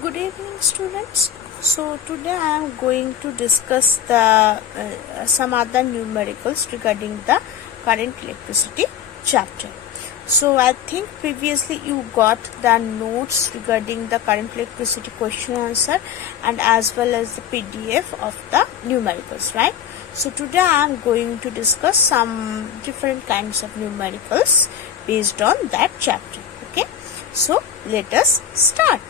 Good evening, students. So today I am going to discuss the some other numericals regarding the current electricity chapter. So I think previously you got the notes regarding the current electricity question answer and as well as the PDF of the numericals, right? So today I am going to discuss some different kinds of numericals based on that chapter. Okay, so let us start.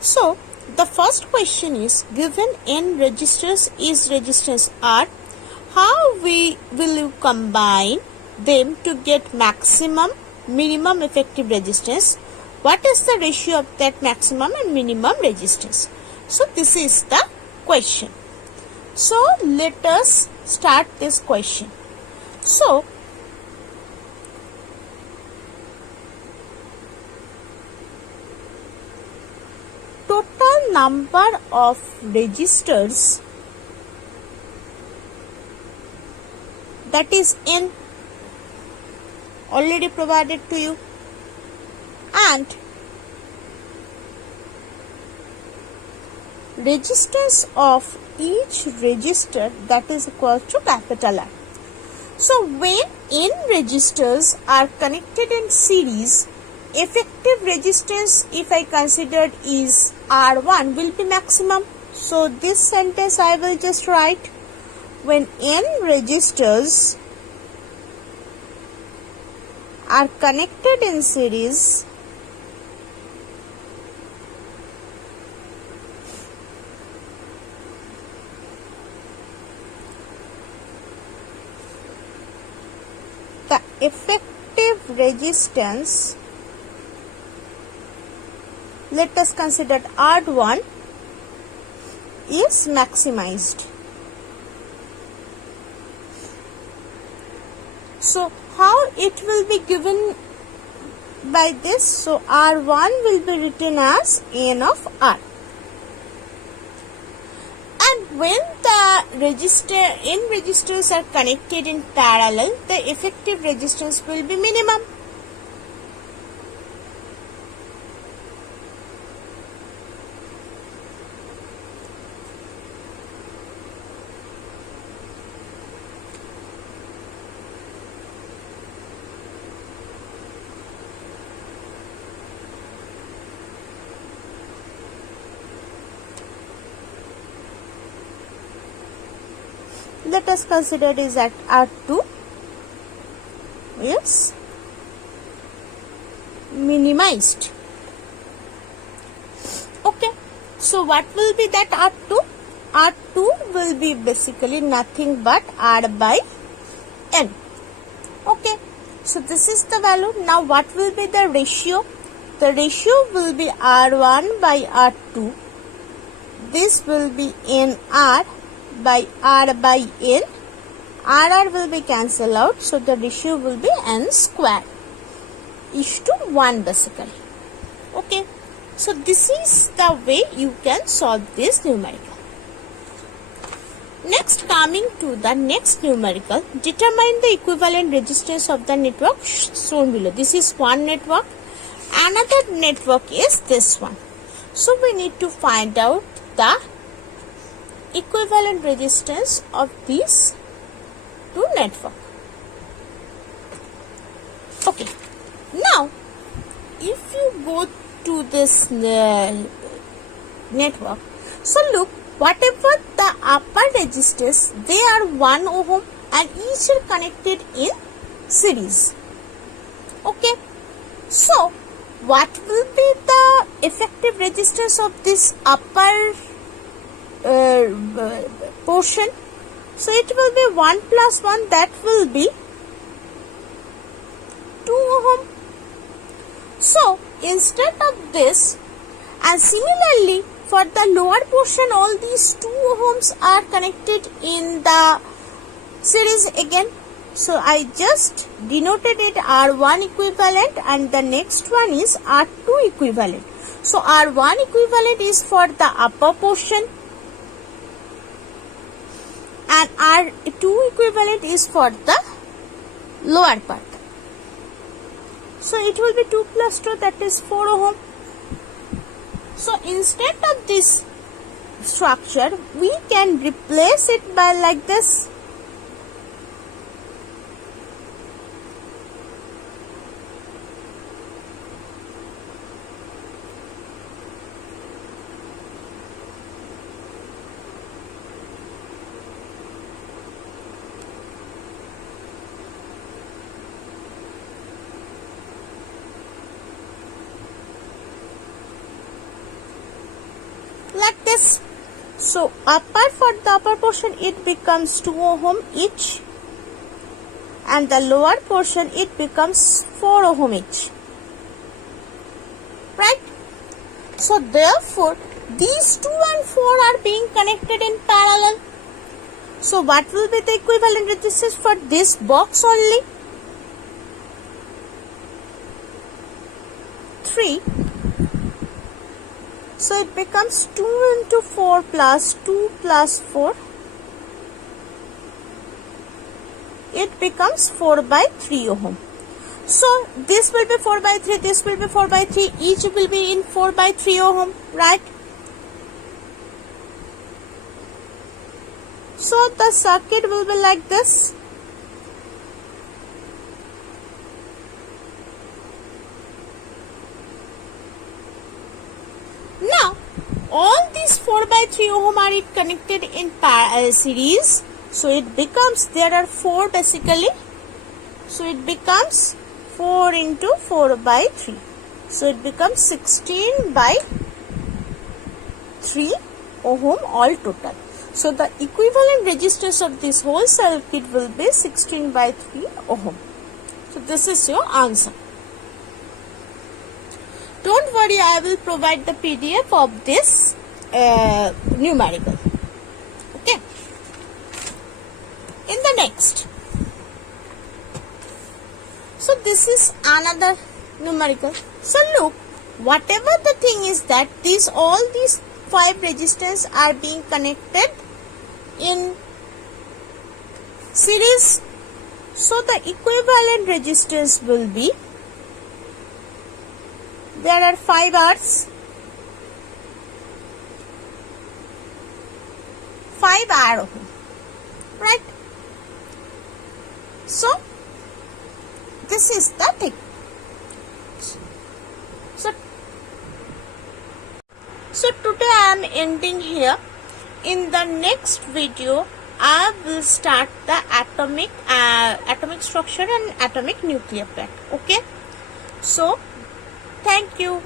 So the first question is, given n resistors is resistance R, how will you combine them to get minimum effective resistance? What is the ratio of that maximum and minimum resistance? So this is the question. So let us start this question. So total number of resistors, that is N, already provided to you, and resistance of each resistor, that is equal to capital R. So when N resistors are connected in series, effective resistance, if I considered is R1, will be maximum. So this sentence I will just write, when N resistors are connected in series, the effective resistance, let us consider R1, is maximized. So how it will be given by this? So R1 will be written as N of R. And when the N resistors are connected in parallel, the effective resistance will be minimum. Let us consider it is at R2 is minimized. Okay, so what will be that R2? R2 will be basically nothing but R by N. Okay, so this is the value. Now what will be the ratio? The ratio will be R1 by R2. This will be NR by R by N. RR will be cancelled out, so the ratio will be N square is to 1 basically. Okay, so this is the way you can solve this numerical. Next, coming to the next numerical, determine the equivalent resistance of the network shown below. This is one network, another network is this one. So we need to find out the equivalent resistance of these two networks. Okay, now if you go to this network, so look, whatever the upper resistors, they are 1 ohm and each are connected in series. Okay, so what will be the effective resistance of this upper portion? So it will be 1 plus 1, that will be 2 ohm. So instead of this, and similarly for the lower portion, all these 2 ohms are connected in the series again. So I just denoted it R1 equivalent and the next one is R2 equivalent. So R1 equivalent is for the upper portion and R2 equivalent is for the lower part. So it will be 2 plus 2, that is 4 ohm. So instead of this structure, we can replace it by like this. Like this. So for the upper portion it becomes 2 ohm each, and the lower portion it becomes 4 ohm each, right? So therefore these 2 and 4 are being connected in parallel. So what will be the equivalent resistance for this box only? 3. So it becomes 2 into 4 plus 2 plus 4. It becomes 4 by 3 ohm. So this will be 4 by 3, this will be 4 by 3, each will be in 4 by 3 ohm, right? So the circuit will be like this. Now all these 4 by 3 ohm are connected in series. So it becomes, there are 4 basically. So it becomes 4 into 4 by 3. So it becomes 16 by 3 ohm all total. So the equivalent resistance of this whole circuit will be 16 by 3 ohm. So this is your answer. Don't worry, I will provide the PDF of this numerical. Okay. In the next. So this is another numerical. So look, whatever the thing is that all these 5 resistors are being connected in series. So the equivalent resistance will be, there are 5 R's, 5 R ohm, right? So this is the thing. So today I am ending here. In the next video I will start the atomic structure and atomic nuclear pact. Okay. So thank you.